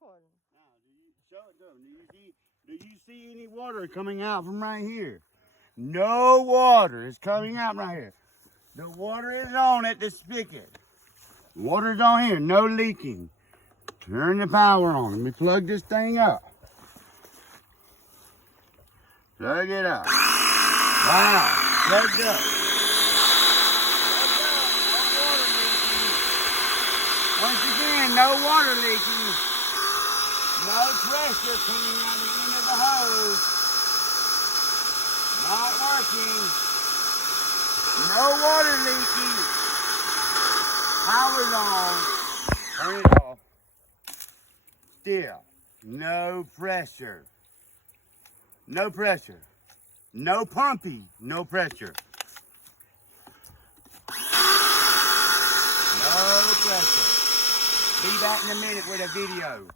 recording. Show it to them. Do you see any water coming out from right here? No water is coming out right here. The water is on at the spigot. Water's on here, no leaking. Turn the power on. Let me plug this thing up. Plug it up. Wow, plugged up. Once again, no water leaking. No pressure coming out the end of the hose. Not working. No water leaking. Power's on. Turn it off. Still, no pressure. No pressure. No pumping. No pressure. No pressure. Be back in a minute with a video.